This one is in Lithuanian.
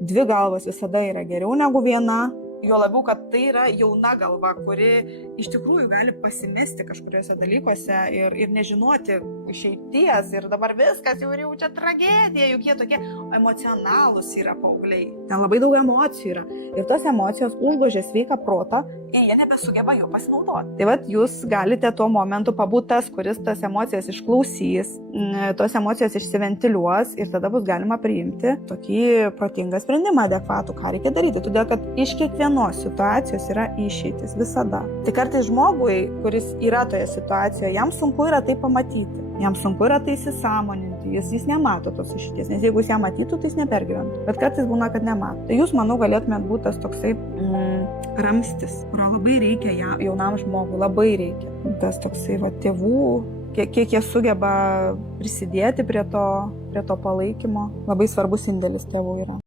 Dvi galvos visada yra geriau negu viena. Jo labiau, kad tai yra jauna galva, kuri iš tikrųjų gali pasimesti kažkuriuose dalykuose ir nežinoti išeities ir dabar viskas jau čia tragedija, juk jie tokie emocionalūs yra paaugliai. Ten labai daug emocijų yra ir tos emocijos užgožia sveiką protą ir jie nebesugeba jo pasinaudoti. Tai vat jūs galite tuo momentu pabūti tas, kuris tas emocijas išklausys, tos emocijos išsiventiliuos ir tada bus galima priimti tokį protingą sprendimą adekvatų, ką reikia daryti, todėl kad iš kiekvienos situacijos yra išeitis visada. Tai kartais žmogui, kuris yra toje situacijoje, jam sunku yra tai pamatyti, jam sunku yra tai įsisąmoninti, jis nemato tos išeities, nes jeigu jis ją matytų, tai jis nepergyventų, bet kartais būna, kad nemato. Tai jūs, manau, galėtumėt būti tas toksai ramstis, kurio labai reikia jaunam žmogui, labai reikia. Tas toksai tėvų, kiek jie sugeba prisidėti prie to palaikymo, labai svarbus indėlis tėvų yra.